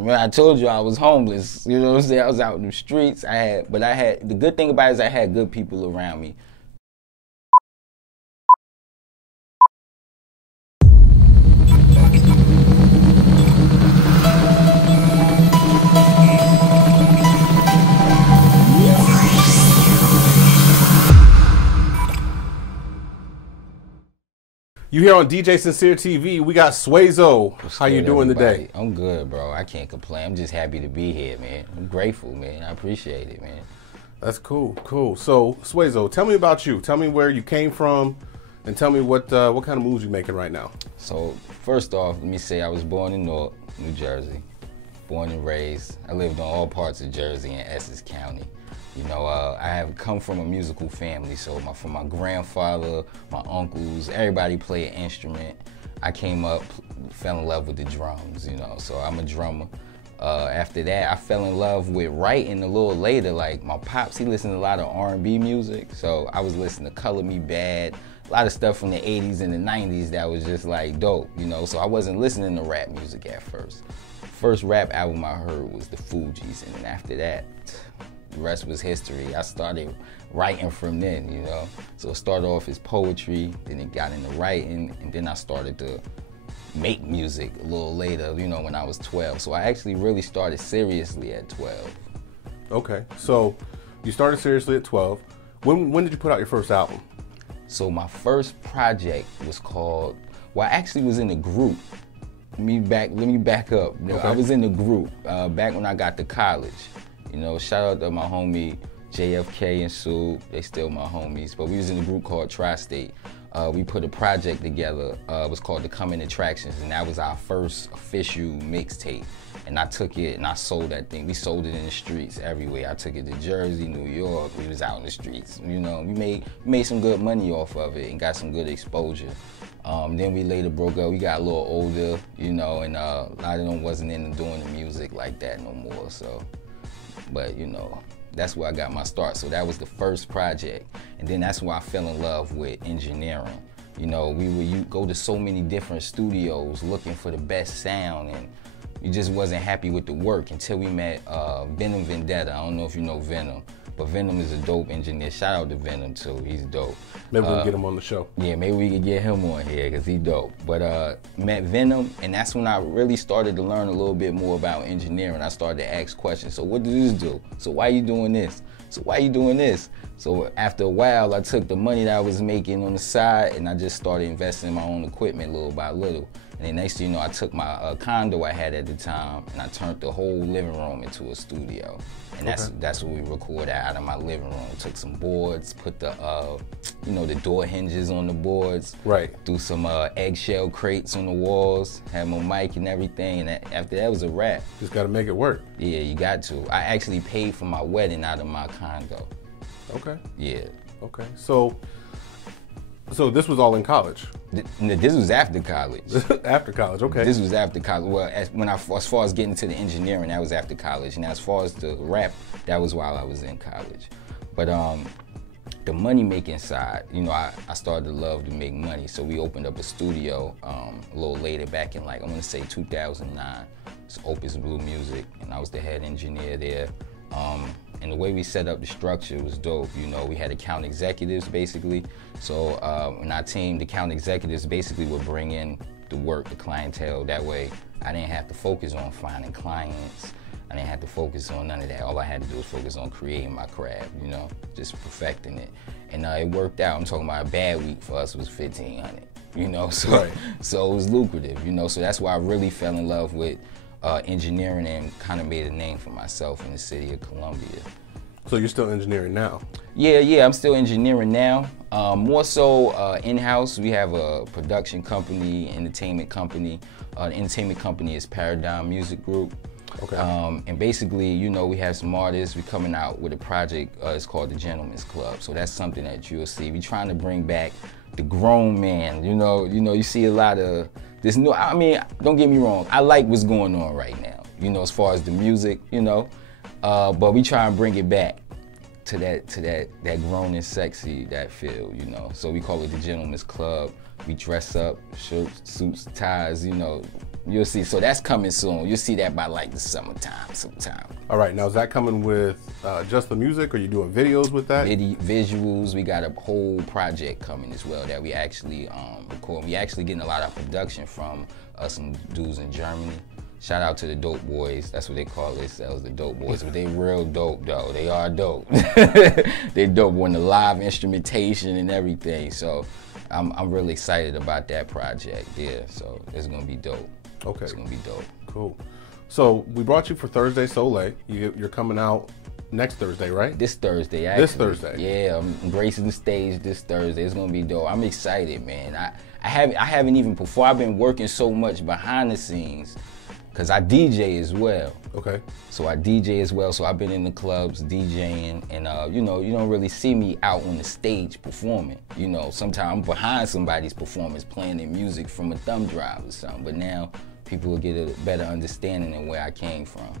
Man, I told you I was homeless. You know what I'm saying? I was out in the streets. The good thing about it is I had good people around me. You here on DJ Sincere TV? We got Swazzo. How you doing Everybody? today? I'm good, bro. I can't complain. I'm just happy to be here, man. I'm grateful, man. I appreciate it, man. That's cool, cool. So Swazzo, tell me about you. Tell me where you came from, and tell me what kind of moves you're making right now. So first off, let me say I was born in Newark, New Jersey. Born and raised. I lived on all parts of Jersey and Essex County. You know, I have come from a musical family, so from my grandfather, my uncles, everybody played an instrument. I came up, fell in love with the drums, you know, so I'm a drummer. After that, I fell in love with writing a little later. Like my pops, he listened to a lot of R&B music, so I was listening to Color Me Bad, a lot of stuff from the 80s and the 90s that was just like dope, you know, so I wasn't listening to rap music at first. First rap album I heard was the Fugees, and then after that, the rest was history. I started writing from then, you know. So it started off as poetry, then it got into writing, and then I started to make music a little later, you know, when I was 12. So I actually really started seriously at 12. Okay, so you started seriously at 12. When did you put out your first album? So my first project was called, well, I actually was in a group. Let me back up. Okay. I was in a group back when I got to college. You know, shout out to my homie JFK and Sue. They still my homies. But we was in a group called Tri-State. We put a project together. It was called The Coming Attractions, and that was our first official mixtape. And I took it and I sold that thing. We sold it in the streets everywhere. I took it to Jersey, New York. We was out in the streets. You know, we made some good money off of it and got some good exposure. Then we later broke up. We got a little older, you know, and a lot of them wasn't into doing the music like that no more. So. But you know, that's where I got my start. So that was the first project. And then that's where I fell in love with engineering. You know, you go to so many different studios looking for the best sound, and you just wasn't happy with the work until we met Venom Vendetta. I don't know if you know Venom, but Venom is a dope engineer. Shout out to Venom too, he's dope. Maybe we can get him on the show. Yeah, maybe we could get him on here because he's dope. But met Venom, and that's when I really started to learn a little bit more about engineering. I started to ask questions. So what does this do? So why are you doing this? So why are you doing this? So after a while, I took the money that I was making on the side and I just started investing in my own equipment little by little. And then next thing you know, I took my condo I had at the time and I turned the whole living room into a studio. And that's what we recorded out of my living room. Took some boards, put the you know, the door hinges on the boards. Right. Threw some eggshell crates on the walls, had my mic and everything, and after that was a wrap. Just gotta make it work. Yeah, you got to. I actually paid for my wedding out of my condo. Okay. Yeah. Okay. So this was all in college? This was after college. After college, okay. This was after college. Well, as far as getting to the engineering, that was after college. And as far as the rap, that was while I was in college. But the money-making side, you know, I started to love to make money. So we opened up a studio a little later, back in like, I want to say 2009. It's Opus Blue Music, and I was the head engineer there. And the way we set up the structure was dope. You know, we had account executives basically. So in our team, the account executives basically would bring in the work, the clientele. That way, I didn't have to focus on finding clients. I didn't have to focus on none of that. All I had to do was focus on creating my craft, you know, just perfecting it. And it worked out. I'm talking about a bad week for us was $1,500, you know, so, right. So it was lucrative, you know, so that's why I really fell in love with engineering and kind of made a name for myself in the city of Columbia. So you're still engineering now? Yeah, I'm still engineering now. More so in-house. We have a production company, entertainment company. The entertainment company is Paradigm Music Group. Okay. And basically, you know, we have some artists. We're coming out with a project. It's called the Gentleman's Club. So that's something that you'll see. We're trying to bring back the grown man. You know, you see a lot of this new. I mean, don't get me wrong. I like what's going on right now. You know, as far as the music, you know. But we try and bring it back to that grown and sexy, that feel, you know. So we call it the Gentleman's Club. We dress up, shirts, suits, ties, you know. You'll see. So that's coming soon. You'll see that by like the summertime sometime. All right, now is that coming with just the music, or are you doing videos with that? Visuals. We got a whole project coming as well that we actually record. We actually getting a lot of production from some dudes in Germany. Shout out to the Dope Boys. That's what they call themselves, the Dope Boys. But they real dope though. They are dope. They dope on the live instrumentation and everything. So I'm really excited about that project. Yeah. So it's gonna be dope. Okay. It's gonna be dope. Cool. So we brought you for Thursday Soleil. You're coming out next Thursday, right? This Thursday, actually. This Thursday. Yeah, I'm gracing the stage this Thursday. It's gonna be dope. I'm excited, man. I haven't even before. I've been working so much behind the scenes, cause I DJ as well. Okay. So I DJ as well. So I've been in the clubs DJing, and you know, you don't really see me out on the stage performing. You know, sometimes I'm behind somebody's performance playing their music from a thumb drive or something. But now people will get a better understanding of where I came from.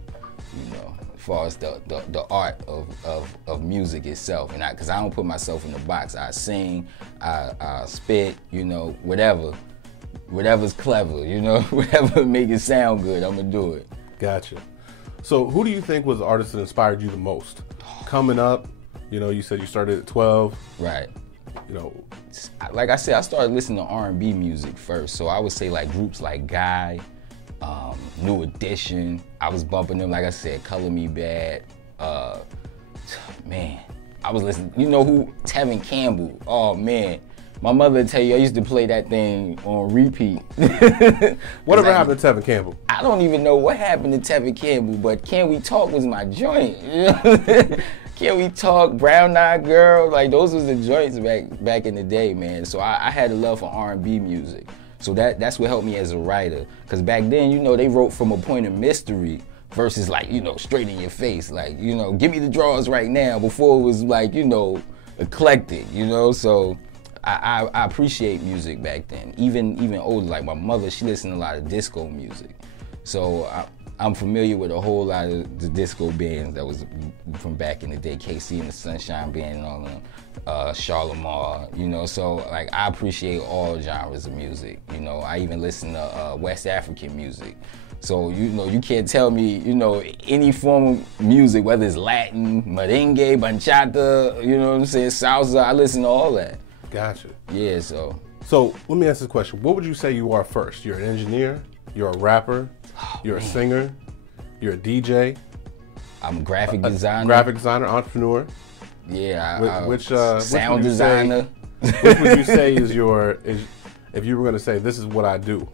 You know, as far as the art of music itself, and because I don't put myself in the box. I sing, I spit, you know, whatever's clever, you know, whatever make it sound good, I'm gonna do it. Gotcha. So who do you think was the artist that inspired you the most? Coming up, you know, you said you started at 12. Right. You know, like I said, I started listening to R&B music first, so I would say like groups like Guy, New Edition. I was bumping them, like I said, Color Me Bad. Man, I was listening. You know who? Tevin Campbell. Oh man, my mother would tell you I used to play that thing on repeat. Whatever happened to Tevin Campbell? I don't even know what happened to Tevin Campbell, but Can We Talk was my joint. You know? Can We Talk, Brown Eyed Girl, like those was the joints back in the day, man. So I had a love for R&B music. So that's what helped me as a writer. Cause back then, you know, they wrote from a point of mystery versus like, you know, straight in your face. Like, you know, give me the drawers right now, before it was like, you know, eclectic, you know? So I appreciate music back then. Even older, like my mother, she listened to a lot of disco music. So I'm familiar with a whole lot of the disco bands that was from back in the day, KC and the Sunshine Band and all them, Charlemagne, you know, so like I appreciate all genres of music, you know. I even listen to West African music. So, you know, you can't tell me, you know, any form of music, whether it's Latin, merengue, bachata, you know what I'm saying, salsa, I listen to all that. Gotcha. Yeah, so let me ask this question. What would you say you are first? You're an engineer, you're a rapper, you're a singer, you're a DJ. I'm a graphic designer. Graphic designer, entrepreneur. Yeah. Which sound designer. Which would you say is if you were going to say, this is what I do?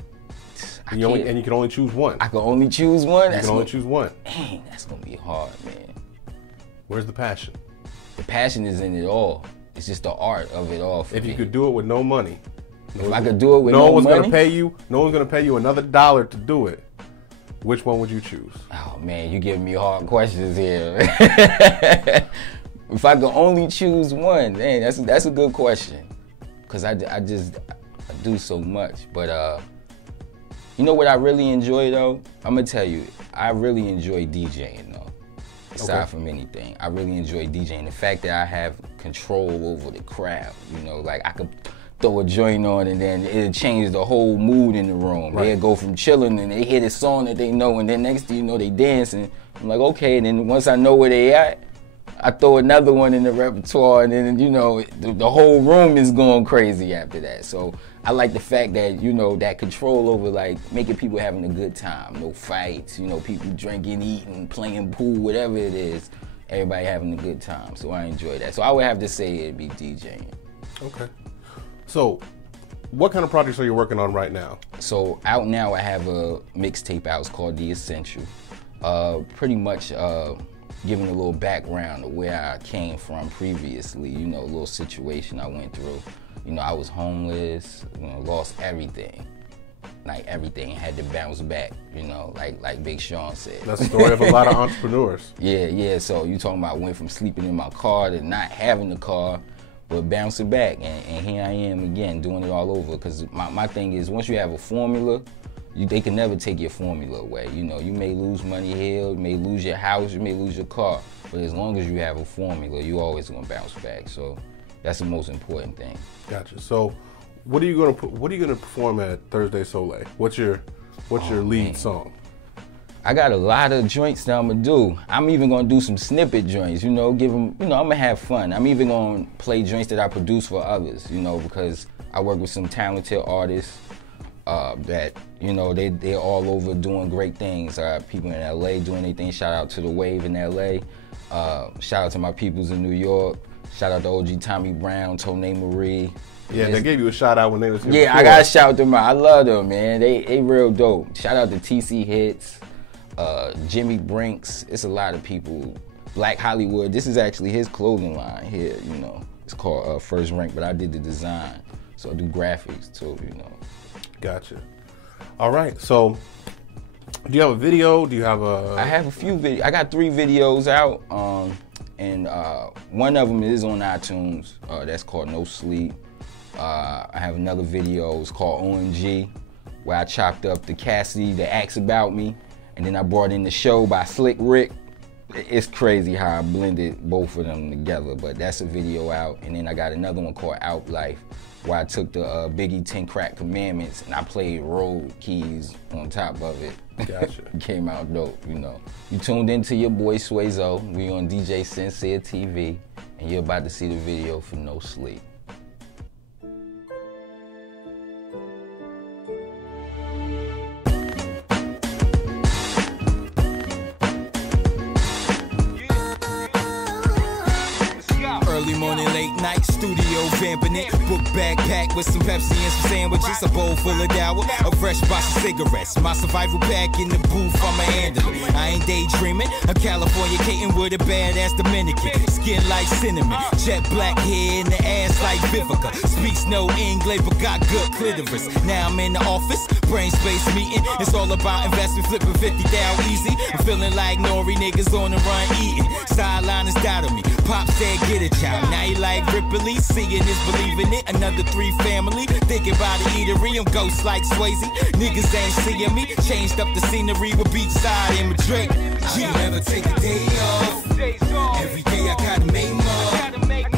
And you can only choose one. I can only choose one? You can only choose one. Dang, that's going to be hard, man. Where's the passion? The passion is in it all. It's just the art of it all for me. If you could do it with no money. If I could do it with no money? No one's going to pay you another dollar to do it. Which one would you choose? Oh man, you're giving me hard questions here. If I could only choose one, man, that's a good question. Cause I do so much. But you know what I really enjoy though? I'm gonna tell you, I really enjoy DJing though. Aside from anything, I really enjoy DJing. The fact that I have control over the crowd, you know, like I could throw a joint on and then it'll change the whole mood in the room. Right. They'll go from chilling and they hear the song that they know, and then next thing you know they dancing. I'm like, okay, and then once I know where they at, I throw another one in the repertoire, and then, you know, the whole room is going crazy after that. So I like the fact that, you know, that control over like making people having a good time, no fights, you know, people drinking, eating, playing pool, whatever it is, everybody having a good time. So I enjoy that. So I would have to say it'd be DJing. Okay. So, what kind of projects are you working on right now? So, out now I have a mixtape out. It's called The Essential. Pretty much giving a little background of where I came from previously, you know, a little situation I went through. You know, I was homeless, you know, lost everything. Like everything, had to bounce back, you know, like Big Sean said. That's the story of a lot of entrepreneurs. Yeah, so you talking about went from sleeping in my car to not having the car, but bouncing back, and here I am again doing it all over. Because my thing is, once you have a formula, they can never take your formula away. You know, you may lose money here, you may lose your house, you may lose your car, but as long as you have a formula, you always gonna bounce back. So that's the most important thing. Gotcha. So what are you gonna perform at Thursday Soleil? What's your lead song? I got a lot of joints that I'm gonna do. I'm even gonna do some snippet joints, you know, give them, you know, I'm gonna have fun. I'm even gonna play joints that I produce for others, you know, because I work with some talented artists that, you know, they're all over doing great things. People in LA doing their thing. Shout out to The Wave in LA. Shout out to my peoples in New York. Shout out to OG Tommy Brown, Tone Marie. Yeah, they gave you a shout out when they was here. Yeah, before. I gotta shout them out. I love them, man. They real dope. Shout out to TC Hits. Jimmy Brinks, it's a lot of people. Black Hollywood, this is actually his clothing line here, you know. It's called First Rank, but I did the design. So I do graphics too, you know. Gotcha. All right, so do you have a video? Do you have a... I have a few videos. I got 3 videos out, and one of them is on iTunes. That's called No Sleep. I have another video, it's called OMG, where I chopped up the Cassidy, the Acts About Me. And then I brought in The Show by Slick Rick. It's crazy how I blended both of them together, but that's a video out. And then I got another one called Out Life, where I took the Biggie 10 Crack Commandments and I played road keys on top of it. Gotcha. It came out dope, you know. You tuned into your boy Swazzo. We on djsinceretv, and you're about to see the video for No Sleep. Early morning, late night, studio vamping it. Book backpack with some Pepsi and some sandwiches. A bowl full of dour, a fresh box of cigarettes. My survival pack in the booth, I'ma handle it. I ain't daydreaming, I'm California Caton with a badass Dominican. Skin like cinnamon, jet black hair in the ass like Vivica. Speaks no English but got good clitoris. Now I'm in the office, brain space meeting. It's all about investment, flipping 50 down easy. I'm feeling like Nori niggas on the run eating. Sideline is doubting me, Pop said get it child. Now you like Ripley, seeing is believing it. Another 3 family, thinking about the eatery. I'm ghost like Swayze, niggas ain't seeing me. Changed up the scenery with beachside in Madrid. You never take a day off. Every day I gotta make more.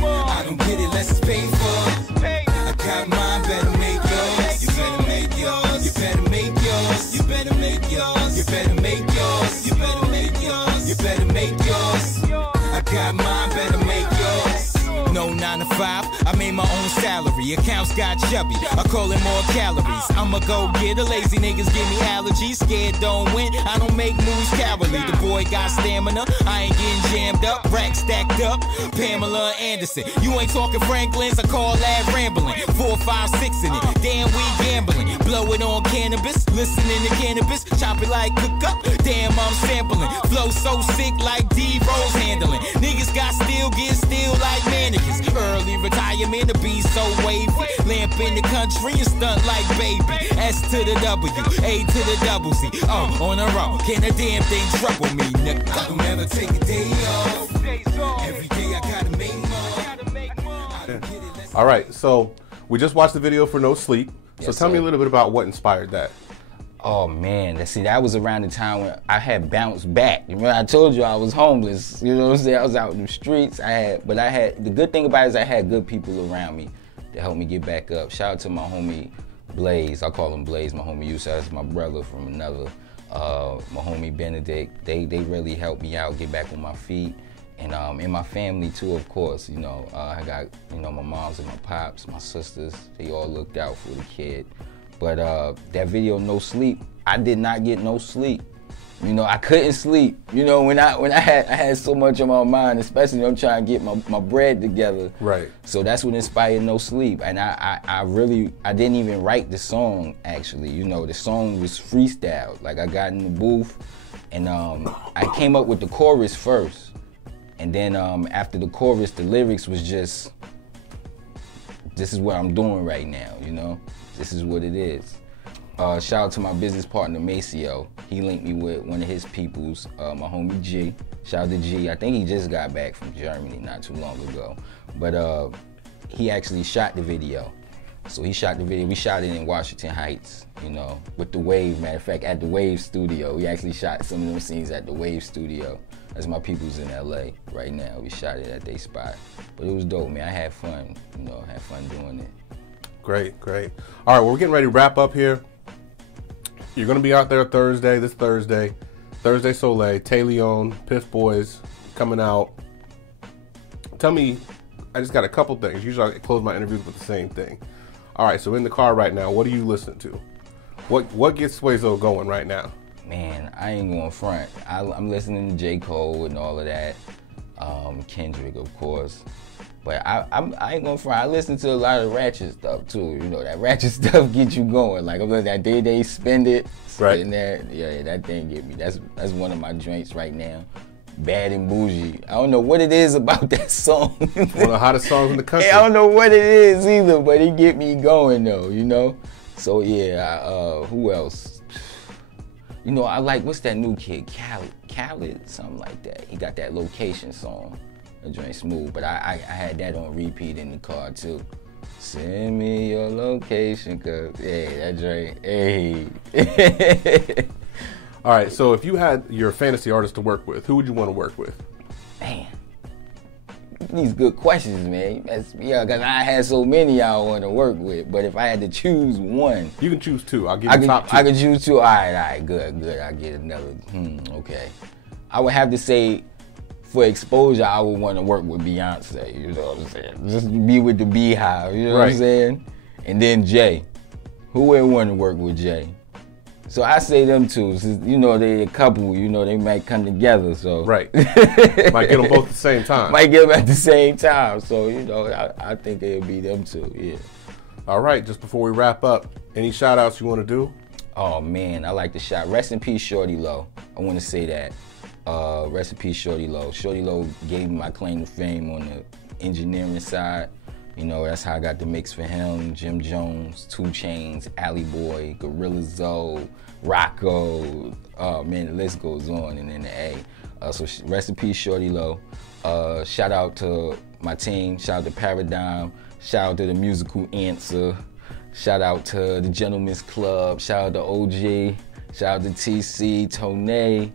I don't get it less it's paid for. I got mine, better make yours. You better make yours. You better make yours. You better make yours. You better make yours. You better make yours. You better make yours. I got mine, better make yours. No 9 to 5, I made my own salary. Accounts got chubby, I call it more calories. I'ma go get a lazy niggas give me allergies. Scared don't win, I don't make moves cowardly. The boy got stamina, I ain't getting jammed up. Rack stacked up, Pamela Anderson. You ain't talking Franklin's, I call that rambling. 4, 5, 6 in it, damn we gambling. Blow it on cannabis, listening to cannabis. Chop it like cook up, damn I'm sampling. Flow so sick like D-Rose handling. Niggas got still, get still like mannequins. Early retirement, the be so wavy. Lamp in the country and stunt like baby. S to the W, A to the double C. On a roll, can a damn thing trouble me, nigga? I don't ever take a day off. Every day I gotta make more. All right, so we just watched the video for No Sleep. So Yes, tell me sir. a little bit about what inspired that. Oh man, see, that was around the time when I had bounced back. Remember I told you I was homeless, you know what I'm saying? I was out in the streets. The good thing about it is I had good people around me to help me get back up. Shout out to my homie Blaze, I call him Blaze, my homie Yusa, that's my brother from another. My homie Benedict, they really helped me out, get back on my feet. And my family too, of course, you know. I got, you know, my moms and my pops, my sisters, they all looked out for the kid. But that video, No Sleep, I did not get no sleep. You know, I couldn't sleep. You know, when I had so much on my mind, especially when I'm trying to get my bread together. Right. So that's what inspired No Sleep. And I didn't even write the song, actually. You know, the song was freestyle. Like, I got in the booth and I came up with the chorus first. And then after the chorus, the lyrics was just, this is what I'm doing right now, you know? This is what it is. Shout out to my business partner, Maceo. He linked me with one of his peoples, my homie G. Shout out to G. I think he just got back from Germany not too long ago. But he actually shot the video. So he shot the video. We shot it in Washington Heights, you know, with the Wave. Matter of fact, at the Wave studio. We actually shot some of them scenes at the Wave studio. That's my people's in LA right now. We shot it at their spot. But it was dope, man. I had fun, you know, had fun doing it. Great, great. All right, well, we're getting ready to wrap up here. You're going to be out there this Thursday Soleil, Tay Leon, Piff Boys coming out. Tell me, I just got a couple things. Usually I close my interviews with the same thing. All right, so in the car right now, what are you listening to? What gets Swazzo going right now? Man, I ain't going front. I'm listening to J. Cole and all of that. Kendrick, of course. But I ain't going front. I listen to a lot of ratchet stuff too. You know, that ratchet stuff gets you going. Like I'm listening to that Day Spend It. Right. And that, yeah, that thing get me. That's one of my joints right now. Bad and Bougie. I don't know what it is about that song. One of the hottest songs in the country. I don't know what it is either, but it get me going though, you know? So yeah, who else? You know, I like, what's that new kid? Khaled, something like that. He got that Location song. That joint smooth, but I had that on repeat in the car too. Send me your location, cause hey, that joint, hey. All right, so if you had your fantasy artist to work with, who would you want to work with? Man, these good questions, man. Yeah, because I had so many I want to work with, but if I had to choose one. You can choose two. I'll give you top two. I can choose two. All right, good. I'll get another. Okay. I would have to say, for exposure, I would want to work with Beyonce, you know what I'm saying? Just be with the Beehive, you know what I'm saying? And then Jay. Who wouldn't want to work with Jay? So I say them two, since, you know, they a couple, you know, they might come together, so. Right. Might get them both at the same time. Might get them at the same time, so, you know, I think it'll be them two, yeah. All right, just before we wrap up, any shout outs you want to do? Oh man, I like the shout. Rest in peace, Shorty Low. I want to say that. Rest in peace, Shorty Low. Shorty Low gave me my claim to fame on the engineering side. You know, that's how I got the mix for him. Jim Jones, 2 Chainz, Alley Boy, Gorilla Zoe, Rocco. Oh man, the list goes on. And then the A. So rest in peace, Shorty Low. Shout out to my team. Shout out to Paradigm. Shout out to the Musical Answer. Shout out to the Gentleman's Club. Shout out to OG. Shout out to TC, Tone.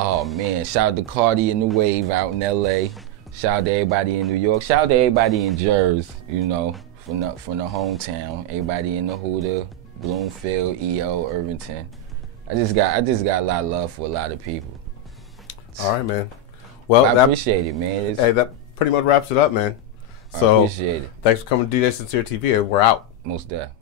Oh man, shout out to Cardi and the Wave out in LA. Shout out to everybody in New York. Shout out to everybody in Jersey, you know, from the hometown. Everybody in the Huda, Bloomfield, EO, Irvington. I just got a lot of love for a lot of people. All right, man. Well, I appreciate it, man. Hey, that pretty much wraps it up, man. So, I appreciate it. Thanks for coming to DJ Sincere TV. We're out. Most definitely.